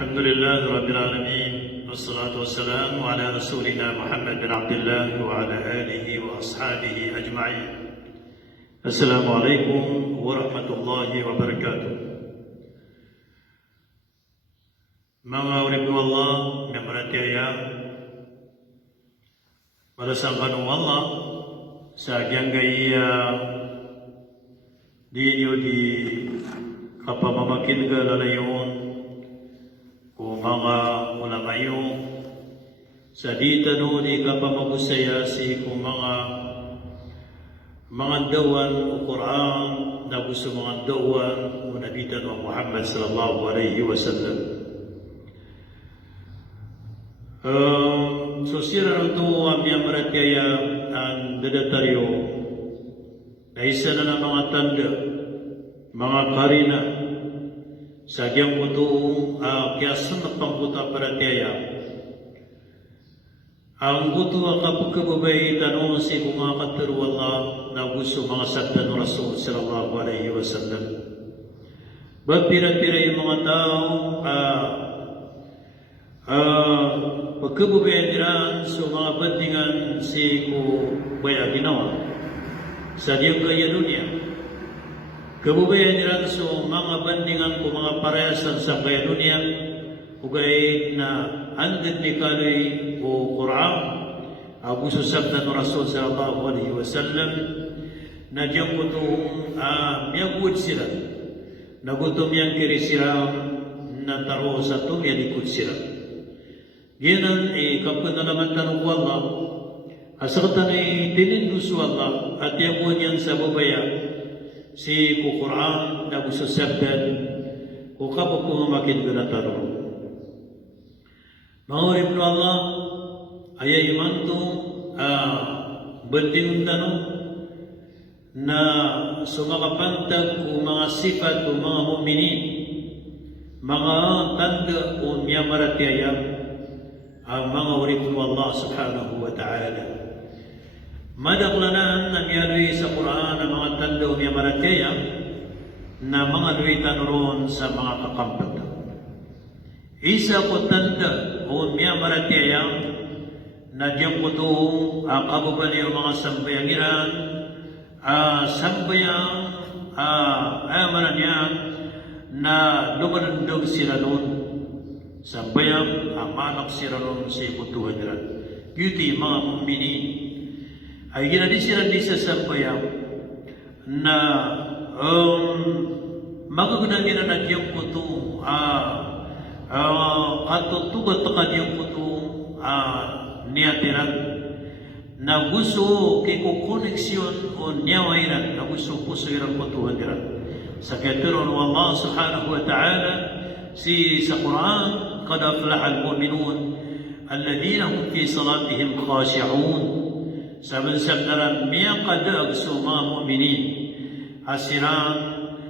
الحمد لله رب العالمين والصلاة والسلام على رسولنا محمد بن عبد الله وعلى آله وأصحابه أجمعين. السلام عليكم ورحمة الله وبركاته. Mga urip ng Allah na maratiyaya, malasangkan ng Allah sa agyang gaya di nyo di kapamamakin ka lalayon kung mga ulamayo sa dita no di kapamagusaya si kung mga dawan o Quran na gusto mga dawan o nabitan ng Muhammad sallallahu alaihi wasallam. So sira ito amya maratiyaya ang dadataryo na isa na ng mga tanda, mga karina sa diyang buto kiyasan na pangkuta paratiyaya. Ang buto ang kapagkababay tanong si kung mga kataru Allah na gusto mga sabta ng Rasul sallallahu alaihi wasallam. Pira-pira yung mga tao pagkabubayan nila sa mga bandingan si ko baya ginawa sa diyang kaya dunia. Kabubayan nila sa mga bandingan ko mga parehasan sa kaya dunia ugay na andid ni Kaloy o Quran abu susab na Rasul sallallahu alaihi wasallam na diyang kutong miyagud sila nagutom yang kiri sila na taro sa ito miyadikod sila. Ginan kapag nalaman tanong Allah, asaktan tininduso Allah at yabuan yan sa babaya si Quran na gusto sabdan o kapag pumamakin ko na tanong. Mga urip na Allah, ayay man ito banding tanong na sumakapantag kung mga sifat kung mga mu'minin, mga tanda o miyamaratiyaya ang mga urip ng Allah subhanahu wa ta'ala. Madaklanaan na miyaloy sa Quran ang mga tanda o miyamaratiyaya na mga luwitan roon sa mga kakampat. Isa ko tanda o miyamaratiyaya na diyang ko ito kababali ang mga sambayang iran, sambayang amaran niyan na lumanundog sila noon. Sambayang amalak sila noon sa ikutuhan nila. Yuti mga mu'minin ay ginadi sila di sa sambayang na magagunan nila na diyang kuto katutugat ka diyang kuto niyatiran na gusto kikukoneksyon o niyawairan na gusto puso irang kutuhan nila. Sa katiron ng Allah subhanahu wa ta'ala si sa Quran قد أفلح المؤمنون الذين هم في صلاتهم خاشعون saben sabdaran miya kada agso mga mu'minin asiran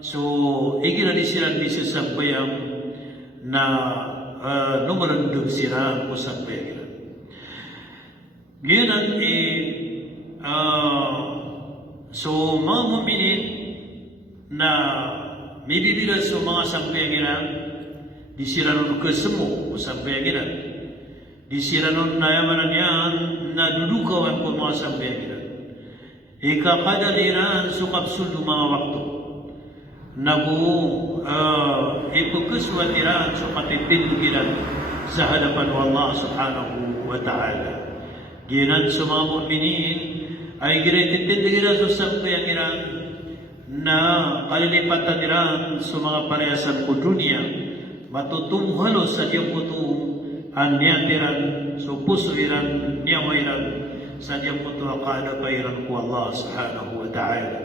so igira di sila di sa sambayang na numarandog sila o sambayang ginan so mga mu'minin na mibibila sa mga sambayang di sila nun kesemu sampai akhirnya di sila nun nayamanan yan na dudukawan po mga sampai akhirnya ikakadaliran sukapsul mga waktu nagu ipagkaswatiran sukatipindugilan sa hadapan ng Allah subhanahu wa ta'ala. Ginan sa mga mu'minin ay ginatitindigilan sa sampai akhirnya na kalilipatan nila sa mga parehasan ko dunia matutunghalo sa diyang puto ang niyatiran so pusuiran niyawairan sa diyang puto ang kaadapairan ko Allah subhanahu wa ta'ala.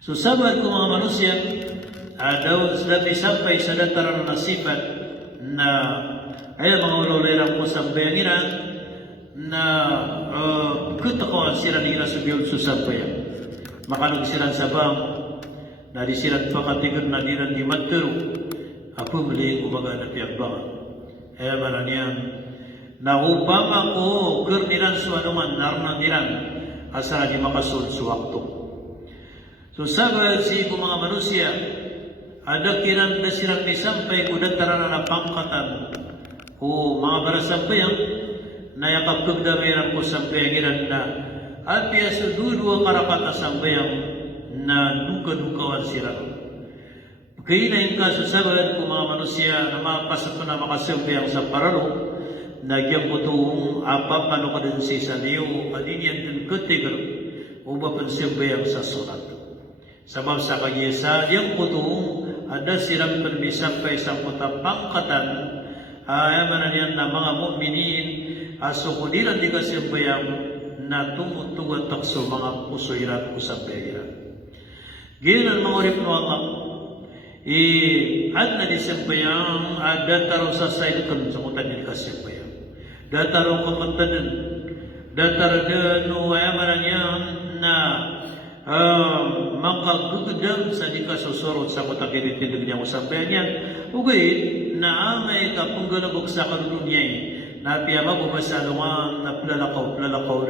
So sabat ko mga manusia daw sila sampai sa dataran na sifat na ay mga ulaulayang ko sa bayanginan na kutakuan sila nila sa biyod susampayan makalog sila sa bang na di sila pakatigod na dinan di matero ako muli umaga na piyagbangan. Kaya maran yan na upang ako kernilan sa anuman narunan dinan asa di makasun sa wakto. So sabat si mga manusia ada kiran da sirang sampai kuda tarana na pangkatan o mga barasambayang na yakap kagdamiran ko sambayangiran na at piya sududwa karapata sambayang na duka-dukawan sila. Kaya na yung kasusabalan ko mga manusia na mapasok na makasambayang sa paralo nagyang ko itong apapano ka din sa liyo adin yan din katigal o mapansambayang sa sulat. Sabab sa kanyesa yang ko itong ada silang permisampay sa kota pangkatan ayaman yan na mga mu'minin asukudiran di kasambayang na tumutugan takso mga pusoiran o sambayiran. Gina mga urip no Allah at na di sambayang ada taro sa sailkan sa kota di kasambayang dataro kapatanan dataro no ayaman yan na makagugdam sa di kasusurot sa kota kinitindig niya o sambayan yan ugay na amay kapunggalabog sa kanununyay na piya mabubasalungan na plalakaw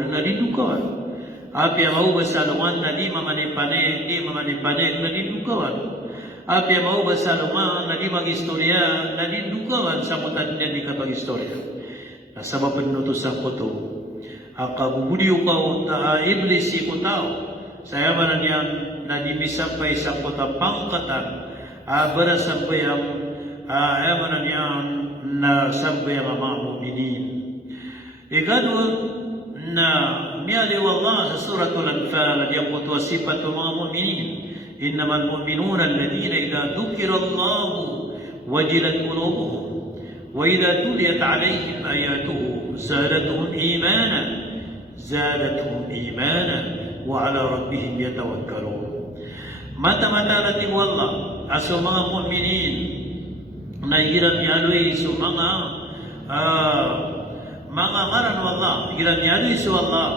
na didukawan. Piya mabubasalungan na di mamanipane na didukawan. Piya mabubasalungan na di mag-istorya na didukawan sa mutan niya di kapag-istorya. Nasabapan nutusan ko to. Akabubudiyo ka ta iblis ko tao. Sayaman niyan na dimisapay sa kota pangkatan. Barasampay ang ayaman niyan na sampay ang mga mu'minin. Ikadwa na miyali wallah sa suratul Anfal at yung kutuwa sifat ng mga mu'minin. Innamal mu'minuna alladhina idha dhukira Allahu wajilat qulubuhum wa idha tuliyat alayhim ayatuhu zadatuhum imana wa ala rabbihim yatawakkalun. Mata-mata natin wallah aso mga mu'minin na hirap yaloy sa mga ngaran wallah, hirap yaloy sa Allah,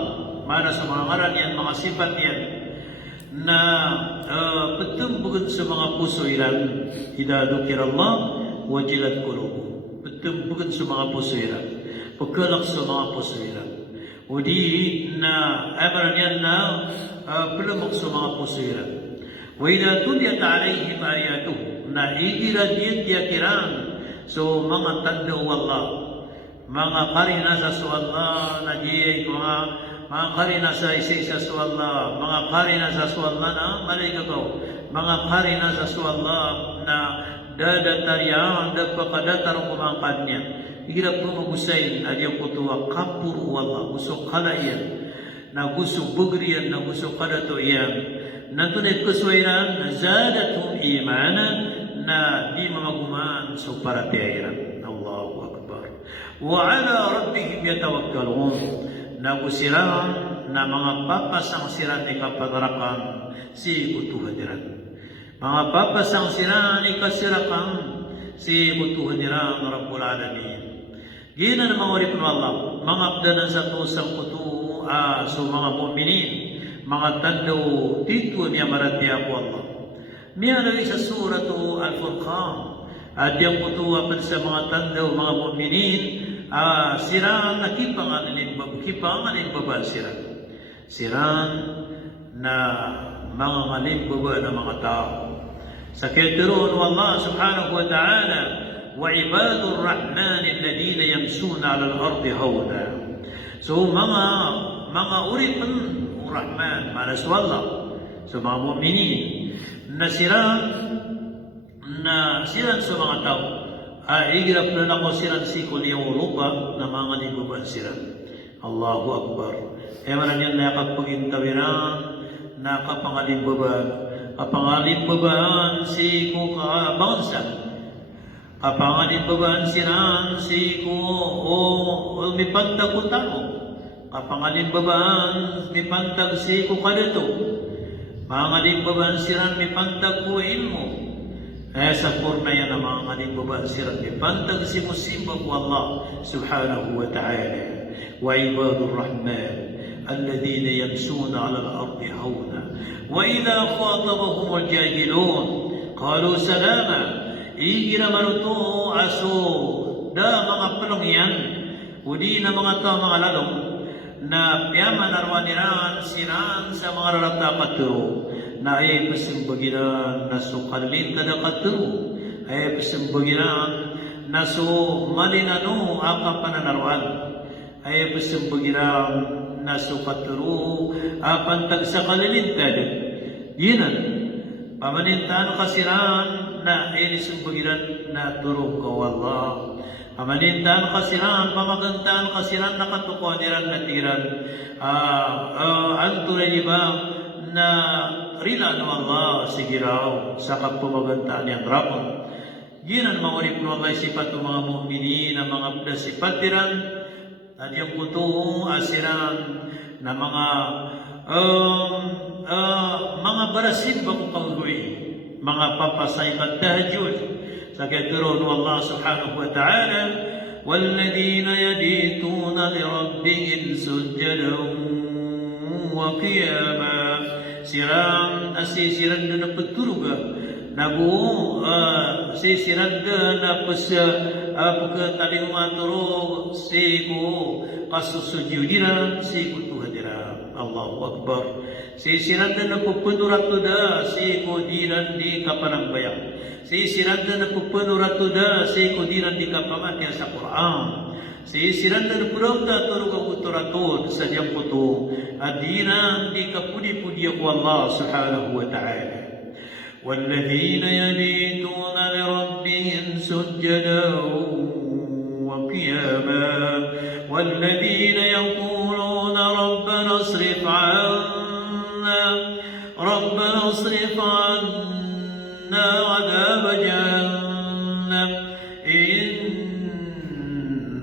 para sa mga ngaran yan, mga sifat yan, na petumbugan sa mga puso ilan, idadukir Allah, wajilat kulubu. Petumbugan sa mga puso ilan, pagkalak sa mga puso ilan. O di na, amaran yan na, pelumok sa mga puso ilan. Wa idha tuliyat alayhim ayatuhu, na iiradiyat yakiran so mga tanda wallah mga karina sa Allah na diyay mga karina sa isa sa Allah mga karina sa Allah na maligagaw mga karina sa Allah na dadataryan dapakadatarong kumangkad niya hirap pumagusay na diyang kutuwa kapur wallah gusto kalayan na gusto bugriyan na gusto kadato iyan natunay kuswairan na zadatum imanan na di mamagumaan sa paratiairan. Allahu Akbar. Wa ala rabbihim yatawakkalun. Nagusiran na mga papasang siran ikapagarakan si kutuhan niran. Mga papasang siran ikasirakan si kutuhan niran Rabbul Alamin. Gina na mga urip ng Allah, mga abdanan sa tusang kutu sa mga mu'minin, mga tandaw dito niya marati ako Allah. Miyalay sa suratu Al-Furqan at yung kutuwa pa sa mga tandaw, mga mu'minin, sirang nakipangalin baba sirang. Sirang na mga ngalimbaba na mga tao. Sa kitiroon ng Allah subhanahu wa ta'ala, وَعِبَادُ الرَّحْمَنِ الَّذِينَ يَمْشُونَ عَلَى الْأَرْضِ هَوْنًا. So mga uripan Rahman, manas wallah, sa mga mu'minin, na sirang sa mga tao, ihirap na ako sirang sikol yung lupa na mga libuban sirang. Allahu Akbar. Ewan yan na kapag-intawiran, na kapangalimbaban si ko kabangsa. Kapangalimbaban sirang si ko o mipantag ko tao. Kapangalimbaban mipantag si ko kalito. Mga limbabaan siran may pantag ko ilmo. Sa purna yan ang mga limbabaan siran may pantag si musimbag ko Allah subhanahu wa ta'ala. Wa ibadur rahman alladhina yamsuna ala al-ardi hawna. Wa idha khatabahum al-jahilun qalu salama. Igira manuto aso da mga palong yan. Udi na mga tao mga lalong na piyaman arwaniran siran sa mga rarapta paturo na ay pasimbagiran na so kalin kada katero ay pasimbagiran na so malinano aka pananaruan ay pasimbagiran na so katero apan tagsa kalilintad yinan pamanintaan kasiran na ay pasimbagiran na turong ko Allah pamanintaan kasiran pamagantaan kasiran na katukuaniran na tiran anturay di ba na rila no Allah sigiraw sa kapamagantaan niyang rapon. Ginan mangurip no Allah sifat ng mga mu'minin na mga sifatiran at yung kutuong asiran na mga barasin ba kung kaluwi mga papasay katahajud sa katuro no Allah subhanahu wa ta'ala والذين يبيتون لربهم سجدا وقياما siram asisiran na pagturuga nabu sisiran na pagkataling maturog siku kasusujudiran siku tuhadiran Allahu Akbar sisiran na pupunuratuda siku diran di kapanangbayang sisiran na pupunuratuda siku diran di kapamatya sa Quran sisiran na purauda turug ang uturatod sa diyang puto adinan di kapudi-pudi ako Allah subhanahu wa ta'ala والذين يبيتون لربهم سجدا وقياما والذين يقولون ربنا اصرف عنا عذاب جهنم إن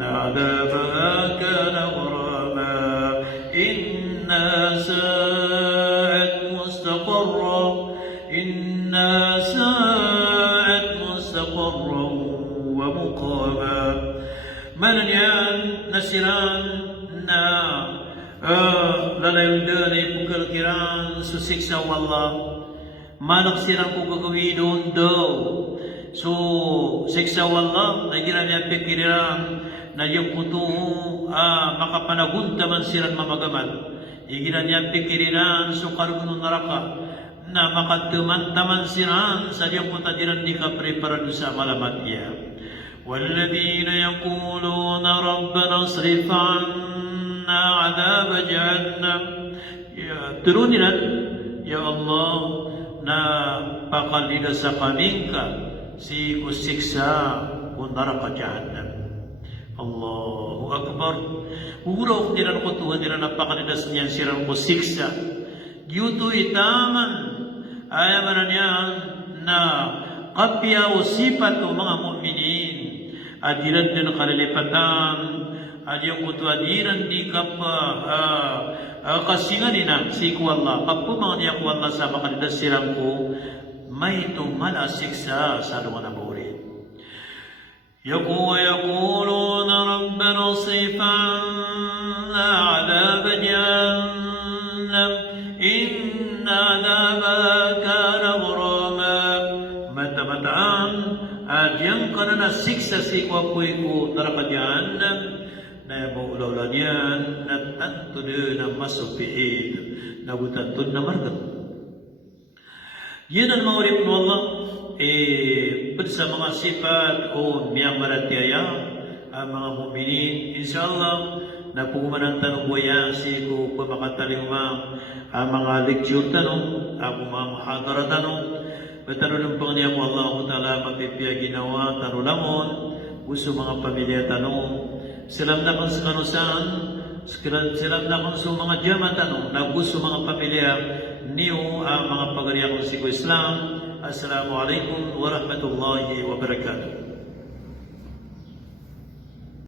عذابها كان غراما إنها ساءت مستقرا ومقاما من yan nasiran na lalayundan ay pagkalkiran susiksa wallah manaksiran ko gagawin daw so siksa wallah na ginanya pikiran na yung kutuho makapanagunta man siran mamagaman iginanya pikiran so karugunong naraka na makatuman-taman siran sa diyang kutadiran di ka preparado sa malamat niya. وَالَّذِينَ يَقُولُونَ رَبَّنَا اصْرِفْ عَنَّا عَذَابَ جَهَنَّمَ Turunin ya Allah na pakalida sa kamingka si kusiksa kunaraka jahannam. Allahu Akbar. Uraw nilan ko Tuhan nila napakalidas niyan sirang kusiksa. Yuto itaman ayamanan yan na kapya o sifat o mga mu'minin adiran din kalilipatan adiyang kutu adiran di kapa kasinganin ang siku Allah kapu mga niya ku Allah sa makalidas sirang ko may tumala siksa sa luwan na burin يقولون ربنا اصرف عنا عذاب جهنم إن عذابها كان غراما mata-mataan at yang kana na siksa si kwapuiku neraka jahannam na maulaw niyan na tantud na masupiid na butantud na margat yan ang maurip mo Allah sa mga sifat o miyang maratiaya ang mga mu'minin insyaAllah na pumanan tanong buya si ko pamakataling ang mga lecture tanong ang mga mahadara tanong betanong pang niya mo Allah ta'ala mapipya ginawa tanong lamon gusto mga pamilya tanong silam na kung sa kanusan silam na kung sa mga jama tanong na gusto mga pamilya niyo ang mga pagariya kung si Islam. Assalamualaikum warahmatullahi wabarakatuh.